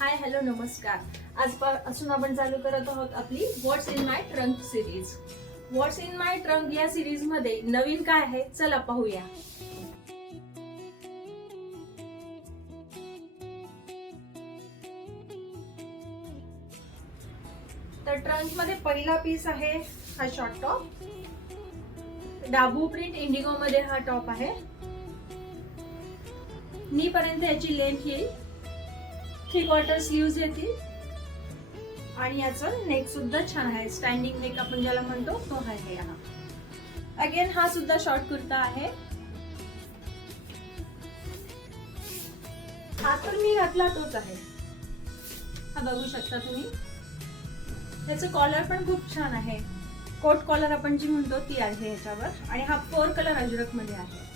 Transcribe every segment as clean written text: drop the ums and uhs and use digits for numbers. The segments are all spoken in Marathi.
हाय हॅलो नमस्कार. आजपासून आपण चालू करत आहोत आपली व्हॉट्स in my trunk series. What's in my trunk या सिरीज मध्ये नवीन काय आहे चला पाहूया. तर ट्रंक मध्ये पहिला पीस आहे हा short top. Dabu print Indigo मध्ये हा टॉप आहे. नी पर्यंत याची लेंथ येईल. 3/4 स्लीव्ज येतील आणि याचं नेक सुद्धा छान आहे. स्टँडिंग नेक आपण ज्याला म्हणतो तो आहे. हा अगेन हा सुद्धा शॉर्ट कुर्ता आहे. हा तर मी घातला तोच आहे. हा बघू शकता तुम्ही. त्याचं कॉलर पण खूप छान आहे. कोट कॉलर आपण जी म्हणतो ती आहे याच्यावर. आणि हा 4 कलर अजरक मध्ये आहे.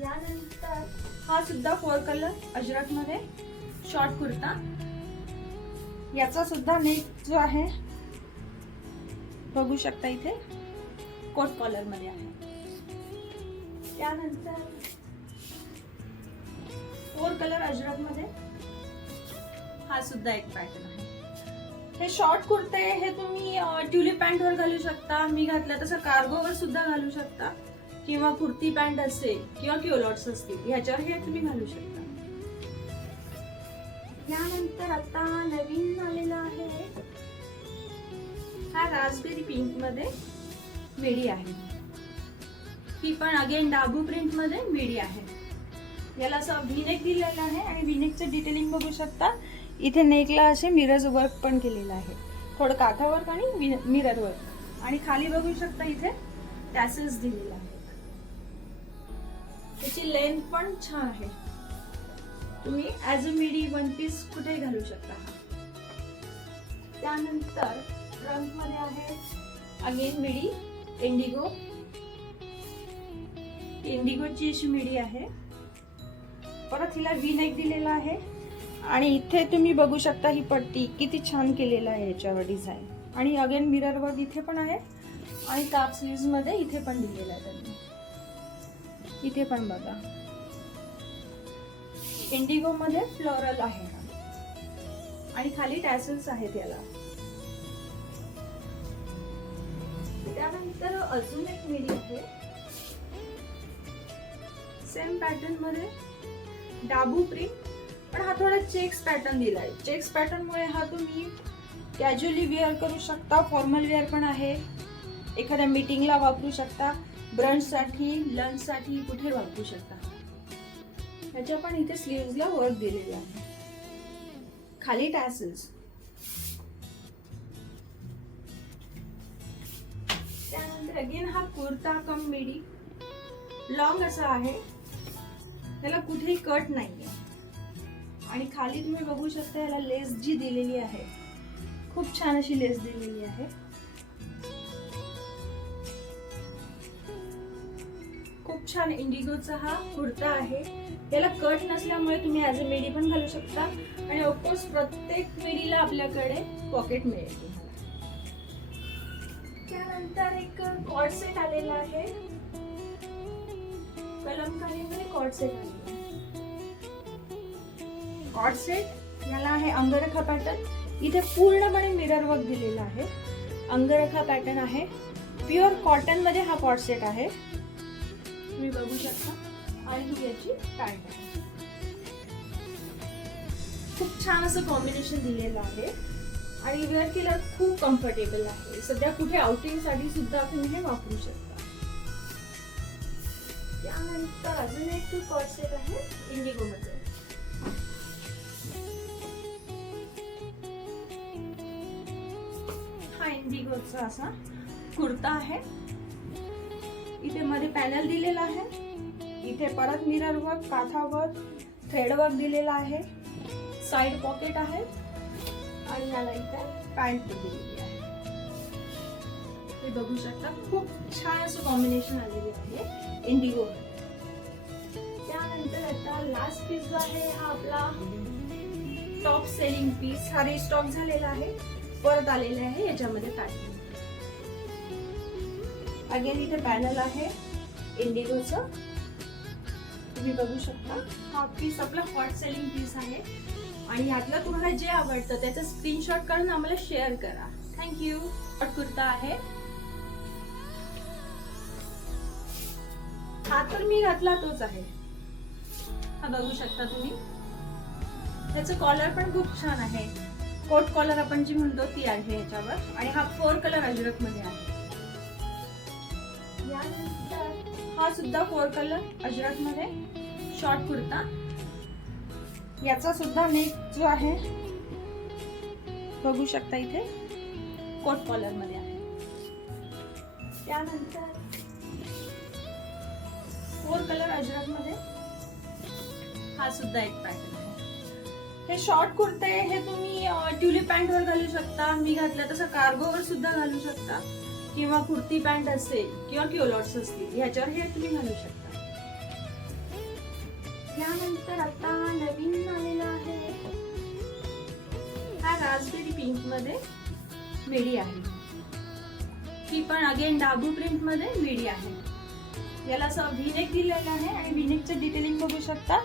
यानंतर हा सुद्धा 4 कलर अजरक मध्ये शॉर्ट कुर्ता. याचा सुद्धा नेक जो आहे बघू शकता इथे कोट कॉलर मध्ये आहे. त्यानंतर 4 कलर अजरक मध्ये हा सुद्धा एक पॅटर्न आहे. हे शॉर्ट कुर्ते हे तुम्ही ट्युलिप पॅन्ट वर घालू शकता. मी घातलं तसं कार्गो वर सुद्धा घालू शकता किंवा कुर्ती पॅन्ट असेल किंवा क्युलॉट्स असतील ह्याच्यावर हे तुम्ही घालू शकता. यानंतर आता नवीन आलेला आहे हा रास्पबेरी पिंक मध्ये मिडी आहे. ही पण अगेन डाबू प्रिंट मध्ये मिडी आहे. याला असं व्हीनेक दिलेला आहे आणि व्हीनेकचं डिटेलिंग बघू शकता. इथे नेकला असे मिरर वर्क पण केलेलं आहे. थोडं काथा वर्क आणि मिरर वर्क. आणि खाली बघू शकता इथे टॅसल्स दिलेला आहे. त्याची लेंथ पण छान आहे. तुम्ही ऍज अ मिडी वन पीस कुठेही घालू शकता. त्यानंतर ट्रंक मध्ये आहे अगेन मिडी इंडिगोची अशी मिडी आहे. परत हिला व्ही नेक दिलेला आहे. आणि इथे तुम्ही बघू शकता ही पट्टी किती छान केलेला आहे याच्यावर डिझाईन. आणि अगेन मिरर वर्क इथे पण आहे. आणि काप स्लीव्स मध्ये इथे पण दिलेला आहे त्यांनी. इथे पण बघा इंडिगो मध्ये फ्लोरल आहे आणि खाली टॅसल्स आहेत याला. त्यानंतर अजून एक मिडी आहे सेम पॅटर्न मध्ये डाबू प्रिंट. पण हा थोडा चेक्स पॅटर्न दिलाय. चेक्स पॅटर्न मुळे हा तुम्ही कॅज्युअली वेअर करू शकता. फॉर्मल वेअर पण आहे. एखाद्या मीटिंगला वापरू शकता. ब्रंच साठी लंच साठी कुठे वापरू शकता. ह्याच्या पण इथे स्लीव्हजला वर्क दिलेला आहे. खाली टॅसल्स. त्यानंतर अगेन हा कुर्ता कम मिडी लॉंग असा आहे. त्याला कुठेही कट नाहीये. आणि खाली तुम्ही बघू शकता याला लेस जी दिलेली आहे खूप छान अशी लेस दिलेली आहे. खूप छान इंडिगोचा हा कुर्ता आहे. याला कट नसल्यामुळे तुम्ही ऍज अ मिडी पण घालू शकता. आणि ऑफकोर्स प्रत्येक मिडीला आपल्याकडे पॉकेट मिळेल तुम्हाला. त्यानंतर एक कॉर्ड सेट आलेला आहे. कलमकारीमध्ये कॉर्ड सेट आलेला आहे. कॉर्ड सेट याला आहे अंगरखा पॅटर्न. इथे पूर्णपणे मिरर वर्क दिलेला आहे. अंगरखा पॅटर्न आहे. प्युअर कॉटन मध्ये हा कॉर्ड सेट आहे. तुम्ही बघू शकता. आणि ही याची पॅन्ट आहे. खूप छान असं कॉम्बिनेशन दिलेलं आहे. आणि वेअर केल्यावर खूप कम्फर्टेबल आहे. सध्या कुठे आउटिंग साठी सुद्धा तुम्ही हे वापरू शकता. त्यानंतर अजून एक कॉर्ड सेट आहे इंडिगो मध्ये. हा इंडिगोचा असा कुर्ता आहे. इथे मध्ये पॅनल दिलेला आहे. इथे परत mirror work, katha work, thread work दिलेला आहे. साइड पॉकेट आहे. आणि याला इथे पॅन्ट दिलेली आहे. हे बघू शकता. खूप छान असं कॉम्बिनेशन आलेले आहे इंडिगो. त्यानंतर आता लास्ट पीस जो आहे हा आपला टॉप सेलिंग पीस. हा रिस्टॉक झालेला आहे. परत आलेले आहे याच्यामध्ये पॅटर्न. अगेन इथे पॅनल आहे इंडिगोचं. तुम्ही बघू शकता. हा पीस आपला हॉट सेलिंग पीस आहे. आणि यातलं तुम्हाला जे आवडतं त्याचा स्क्रीनशॉट काढून आम्हाला शेअर करा. थँक्यू. कुर्ता आहे हा, तर मी घातला तोच आहे. हा बघू शकता तुम्ही. त्याचं कॉलर पण खूप छान आहे. कोट कॉलर आपण जी म्हणतो ती आहे याच्यावर. आणि हा 4 कलर अजरक मध्ये आहे. यानंतर हा सुद्धा 4 कलर अजरक मध्ये शॉर्ट कुर्ता. याचा सुद्धा नेक जो आहे बघू शकता इथे कोट कॉलर मध्ये आहे. त्यानंतर 4 कलर अजरक मध्ये हा सुद्धा एक पॅटर्न आहे. हे शॉर्ट कुर्ते हे तुम्ही ट्युलिप पॅन्ट वर घालू शकता. मी घातलं तसं कार्गो वर सुद्धा घालू शकता, किंवा कुर्ती पॅन्ट असेल किंवा क्युलॉट्स असतील ह्याच्यावर हे तुम्ही घालू शकता. यानंतर आता नवीन आलेला आहे हा रास्पबेरी पिंक मध्ये मिडी आहे. ही पण अगेन डाबू प्रिंट मध्ये मिडी आहे. याला असं व्हीनेक दिलेलं आहे आणि व्हीनेकचं डिटेलिंग बघू शकता.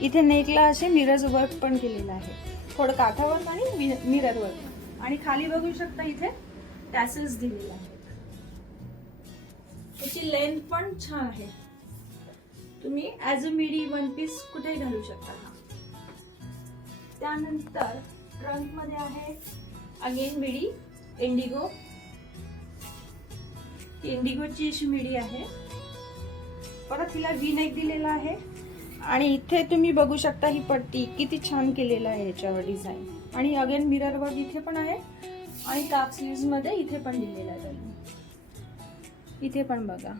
इथे नेकला असे मिरर वर्क पण केलेलं आहे, थोडं काठावर आणि मिरर वर्क. आणि खाली बघू शकता इथे टॅसल्स दिलेले आहेत. त्याची लेंथ पण छान आहे. तुम्ही ऍज अ मिडी वन पीस कुठेही घालू शकता. त्यानंतर ट्रंक मध्ये आहे अगेन मिडी इंडिगो. इंडिगोची अशी मिडी आहे. परत तिला व्ही नेक दिलेला आहे. आणि इथे तुम्ही बघू शकता ही पट्टी किती छान केलेला आहे याच्यावर डिझाईन. आणि अगेन मिरर वर्क इथे पण आहे. आणि काप स्लीव्स मध्ये इथे पण दिलेला आहे. इथे पण बघा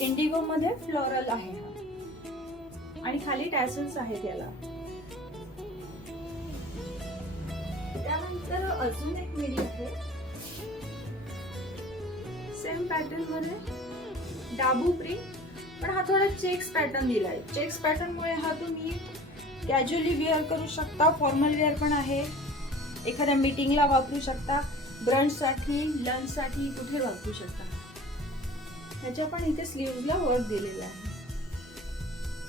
इंडिगो मध्ये फ्लोरल आहे हा. आणि खाली टॅसल्स आहेत याला. त्यानंतर अजून एक मिडी आहे सेम पॅटर्न मध्ये डाबू प्रिंट, पण हा थोडा चेक्स पॅटर्न दिलाय. चेक्स पॅटर्न मुळे हा तुम्ही कॅज्युअली वेअर करू शकता, फॉर्मल वेअर पण आहे. एखाद्या मीटिंगला वापरू शकता, ब्रंच साठी, लंच साठी कुठे वापरू शकता. त्याच्या पण इथे स्लीव्हजला वर्क दिलेला आहे.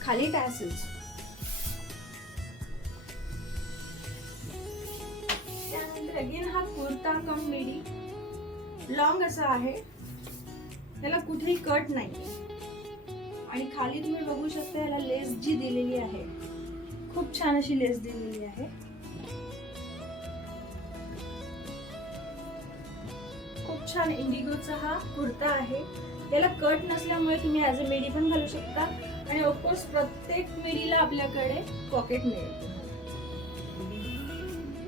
खाली टॅसल्स. त्यानंतर अगेन हा कुर्ता कम मिडी लॉंग असा आहे. त्याला कुठेही कट नाही. आणि खाली तुम्ही बघू शकता याला लेस जी दिलेली आहे खूप छान अशी लेस दिलेली आहे. खूप छान इंडिगोचा हा कुर्ता आहे. त्याला कट नसल्यामुळे तुम्ही ऍज अ मिडी पण घालू शकता. आणि ऑफकोर्स प्रत्येक मिडीला आपल्याकडे पॉकेट मिळेल.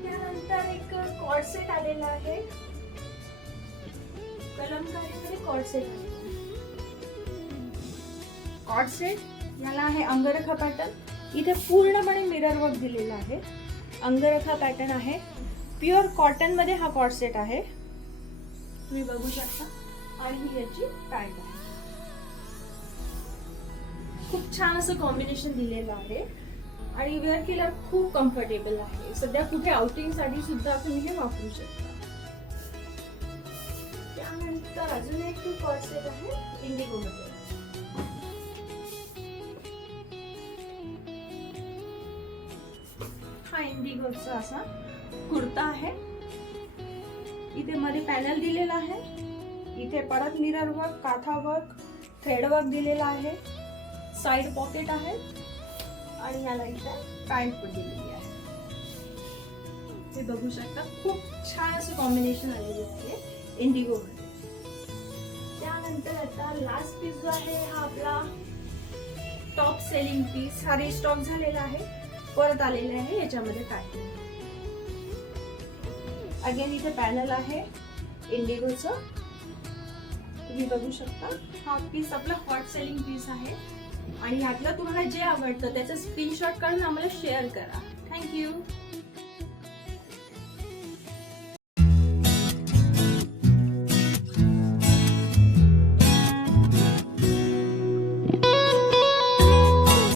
त्यानंतर एक कॉर्ड सेट आलेला आहे. कलमकारीमध्ये कॉर्ड सेट आहे. कॉर्ड सेट याला आहे अंगरखा पॅटर्न. इथे पूर्णपणे मिरर वर्क दिलेला आहे. अंगरखा पॅटर्न आहे. प्युअर कॉटन मध्ये हा कॉर्ड सेट आहे. तुम्ही बघू शकता. आणि ही याची पॅन्ट आहे. खूप छान असं कॉम्बिनेशन दिलेलं आहे. आणि वेअर केल्यावर खूप कम्फर्टेबल आहे. सध्या कुठे आउटिंग साठी सुद्धा तुम्ही हे वापरू शकता. त्यानंतर अजून एक कॉर्ड सेट आहे इंडिगो मध्ये. हा इंडिगोचा असा कुर्ता आहे. इथे मध्ये पॅनल दिलेला आहे. इथे परत mirror work, katha work, thread work दिलेला आहे. साइड पॉकेट आहे. आणि याला इथे पॅन्ट पण दिलेली आहे. हे बघू शकता. खूप छान असं कॉम्बिनेशन आलेलं आहे इंडिगो मध्ये. त्यानंतर आता लास्ट पीस जो आहे हा आपला टॉप सेलिंग पीस. हा रिस्टॉक झालेला आहे, परत आलेले आहे याच्यामध्ये पॅटर्न. अगेन इथे पॅनल आहे इंडिगोचं. तुम्ही बघू शकता. हा पीस आपला हॉट सेलिंग पीस आहे. आणि यातलं तुम्हाला जे आवडतं त्याचा स्क्रीनशॉट काढून आम्हाला शेअर करा. थँक्यू.